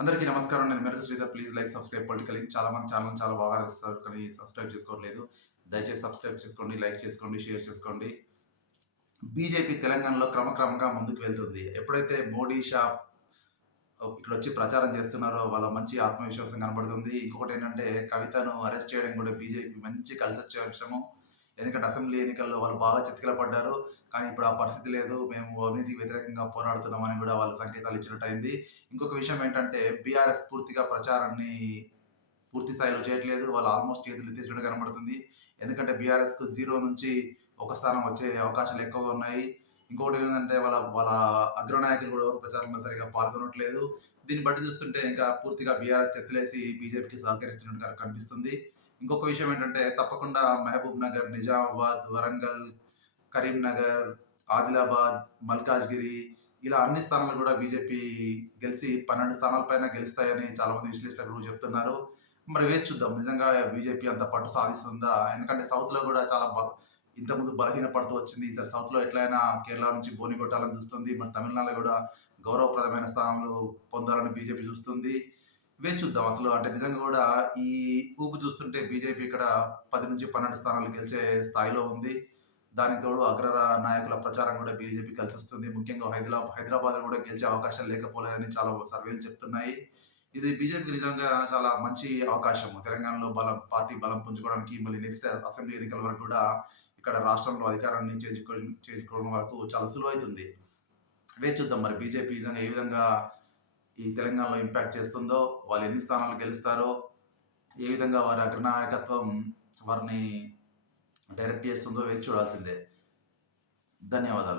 అందరికీ నమస్కారం. నేను మెరుగు Sridhar. Please like, subscribe political. చాలా మంది ఛానల్ చాలా బాగా చేస్తారు కానీ సబ్స్క్రైబ్ చేసుకోవట్లేదు. దయచేసి సబ్స్క్రైబ్ చేసుకోండి, లైక్ చేసుకోండి, షేర్ చేసుకోండి. బీజేపీ తెలంగాణలో క్రమక్రమంగా ముందుకు వెళ్తుంది. ఎప్పుడైతే మోడీ షా ఇక్కడొచ్చి ప్రచారం చేస్తున్నారో వాళ్ళ మంచి ఆత్మవిశ్వాసం కనబడుతుంది. ఇంకొకటేంటంటే కవితను అరెస్ట్ చేయడం కూడా బీజేపీ మంచి కలిసొచ్చే అంశము. ఎందుకంటే అసెంబ్లీ ఎన్నికల్లో వాళ్ళు బాగా చితికిల పడ్డారు. కానీ ఇప్పుడు ఆ పరిస్థితి లేదు. మేము అవినీతికి వ్యతిరేకంగా పోరాడుతున్నామని కూడా వాళ్ళు సంకేతాలు ఇచ్చినట్టయింది. ఇంకొక విషయం ఏంటంటే బీఆర్ఎస్ పూర్తిగా ప్రచారాన్ని పూర్తి స్థాయిలో చేయట్లేదు. వాళ్ళు ఆల్మోస్ట్ చేతులు ఎత్తేసినట్టు కనబడుతుంది. ఎందుకంటే బీఆర్ఎస్‌కు 0 నుంచి ఒక స్థానం వచ్చే అవకాశాలు ఎక్కువగా ఉన్నాయి. ఇంకొకటి ఏంటంటే వాళ్ళ వాళ్ళ అగ్రనాయకులు కూడా ఎవరు ప్రచారంలో సరిగ్గా పాల్గొనట్లేదు. దీన్ని బట్టి చూస్తుంటే ఇంకా పూర్తిగా బీఆర్ఎస్ చేతులేసి బీజేపీకి సహకరించినట్టుగా కనిపిస్తుంది. ఇంకొక విషయం ఏంటంటే తప్పకుండా మహబూబ్ నగర్, నిజామాబాద్, వరంగల్, కరీంనగర్, ఆదిలాబాద్, మల్కాజ్‌గిరి ఇలా అన్ని స్థానాలు కూడా బీజేపీ గెలిసి 12 స్థానాల పైన గెలుస్తాయని చాలామంది విశ్లేషకులు చెప్తున్నారు. మరి వేచి చూద్దాం. నిజంగా బీజేపీ అంత పట్టు సాధిస్తుందా? ఎందుకంటే సౌత్‌లో కూడా చాలా ఇంతకుముందు బలహీన పడుతూ వచ్చింది. ఈసారి సౌత్‌లో ఎట్లైనా కేరళ నుంచి బోని కొట్టాలని చూస్తుంది. మరి తమిళనాడులో కూడా గౌరవప్రదమైన స్థానాలు పొందాలని బీజేపీ చూస్తుంది. వేచి చూద్దాం. అసలు అంటే నిజంగా కూడా ఈ ఊపు చూస్తుంటే బీజేపీ ఇక్కడ 10-12 స్థానాలు గెలిచే స్థాయిలో ఉంది. దానికి తోడు నాయకుల ప్రచారం కూడా బీజేపీ కలిసొస్తుంది. ముఖ్యంగా హైదరాబాద్‌లో కూడా గెలిచే అవకాశాలు లేకపోలేదని చాలా సర్వేలు చెప్తున్నాయి. ఇది బీజేపీకి నిజంగా చాలా మంచి అవకాశము. తెలంగాణలో పార్టీ బలం పుంజుకోవడానికి మళ్ళీ నెక్స్ట్ అసెంబ్లీ ఎన్నికల వరకు కూడా ఇక్కడ రాష్ట్రంలో అధికారాన్ని చేజిక్కోవడం వరకు చాలా సులువైతుంది. వేచి చూద్దాం మరి బీజేపీ నిజంగా ఏ విధంగా ఈ తెలంగాణలో ఇంపాక్ట్ చేస్తుందో, వాళ్ళు ఎన్ని స్థానాలు గెలుస్తారో, ఏ విధంగా వారి అగ్రనాయకత్వం వారిని డైరెక్ట్ చేస్తుందో వేచి చూడాల్సిందే. ధన్యవాదాలు.